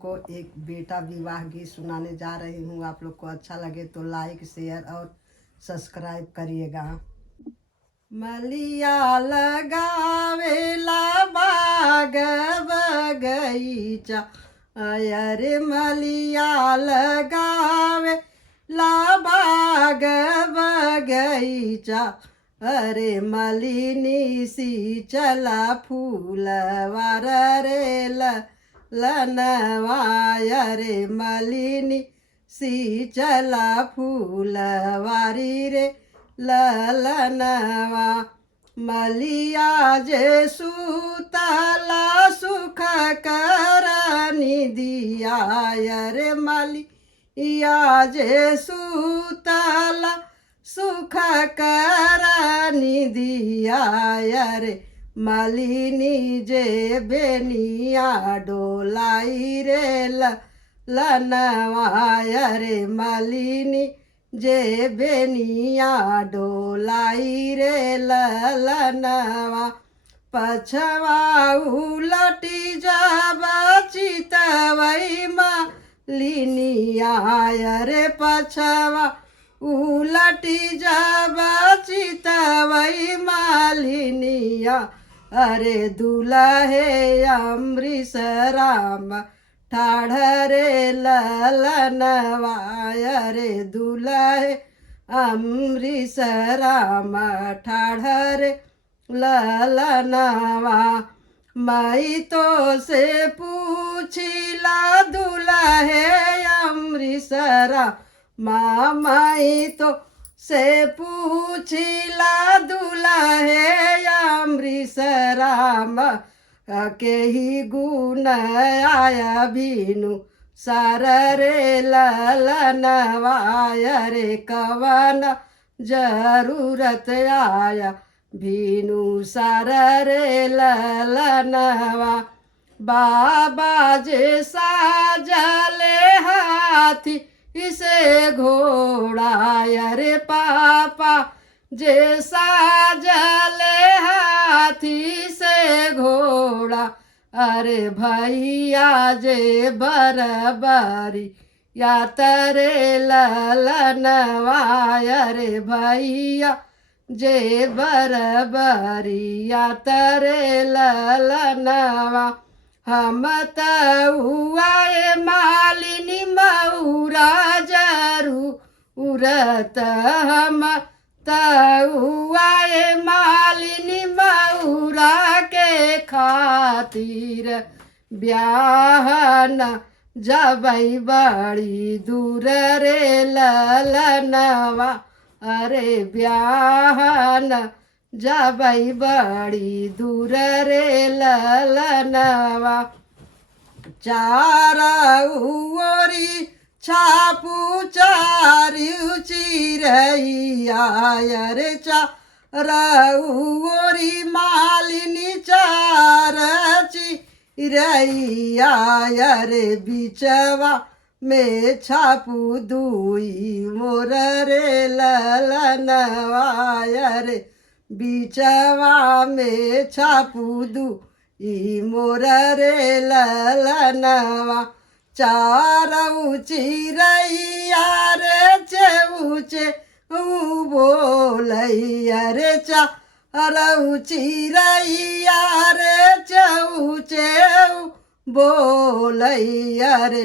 को एक बेटा विवाह गीत सुनाने जा रही हूँ। आप लोग को अच्छा लगे तो लाइक शेयर और सब्सक्राइब करिएगा। मलिया लगावेला बाग बगीचा, अरे मलिया लगावे ला बाग बगीचा, अरे मलिनी सी चला फूलवार रे लनवा, अरे मलिनी सी चला फूलवारी रे ललनवा। मलिया जे सुतला सुख करनी दिया, अरे मलिया जे सुतला सुख करनी दिया, अरे मलिनी जे बेनिया डोलाई रे लनवा, अरे मलिनी जे बेनिया डोलाई रे ललनवा। पछवा उलटी जब चितवई मलिनिया, अरे पछवा उलटी जब चितवई मालिनिया, अरे दुल्हे अमृत राम ठाढ़ रे ललनवा, अरे दुल्हे अमृत राम ठाढ़ रे ललनवा। मई तो से पूछिला दुल्हे अमृत राम, माई तो से पूछिला दुल्हे अमृत राम, के ही गुण आया बीनु सार रे ललनवा, अरे कवन जरूरत आया बीनु सार रे ललनवा। बाबा जे साजले हाथी इसे घोड़ा, अरे पापा जे साजले हाथी से घोड़ा, अरे भैया जे बरबरी या तरे ललनवा, अरे भैया जे बरबरी या तरे ललनवा। हम तउआए मालिनी मऊरा जरूरत, हम तउआए मालिनी मऊरा के खातिर, ब्याहन जबई बड़ी दूर रे ललनवा, अरे ब्याहन जबई बड़ी दूर रे ललनवा। चारउरी छापू चारिउ चिरैया, अरे चारउरी मालिनी चार चिरैया, अरे बिचवा में छापू दुई मोर रे ललनवा, अरे बिचवा में छापू दुई मोर रे ललनवा। चारऊ चिरैया रे चौचे बोलैया, रे चारऊ चिरैया रे चौचे बोलैया, रे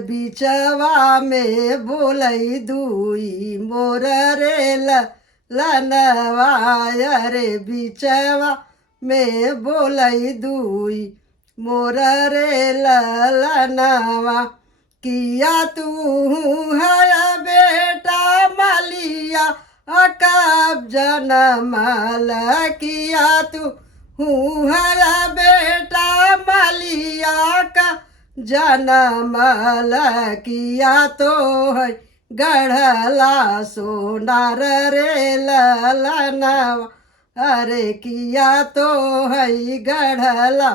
बिचवा में बोलै दुई मोर रे ललनवा, अरे बिचवा में बोलै दुई मोर रे ललनवा। किया तू है बेटा मलिया कब जनमल, किया तू है बेटा मलिया का जनमल, किया तो है गढ़ला सोनार रे ललनवा, अरे किया तो है गढ़ला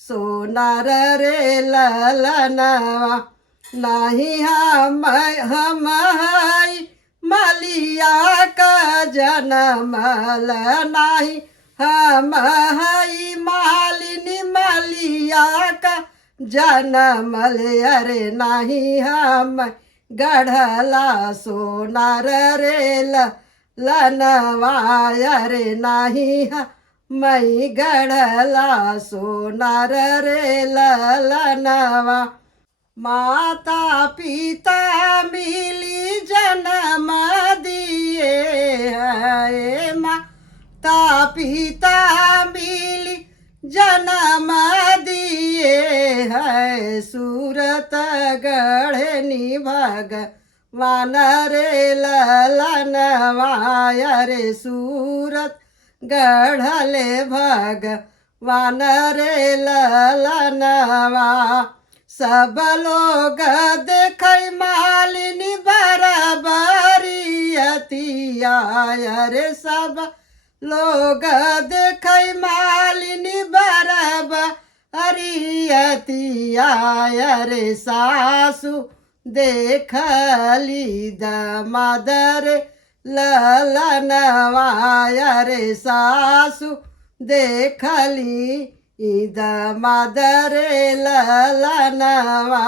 सोनार रे ललनवा। नहीं हम हई मलिया का जनमल, नहीं हम हई मालिनी मलिया का जनमल अरे नाही हम गढ़ला सोनार रे लनवा अरे नाही मई गढ़ला सोनार रे लनवा। माता पिता मिली जन्म दिए है, माता पिता मिली जन्म दिए है, सूरत गढ़नी भगवान रे ललनवा रे सूरत गढ़ले भगवान रे ललनवा। सब लोग देख मालिनी बराबरियतिया रे सब लोग देख मालिनी बराबरियतिया रे सासु देखली दमाद रे ललनवा रे सासु देखली दमाद रे ललनवा।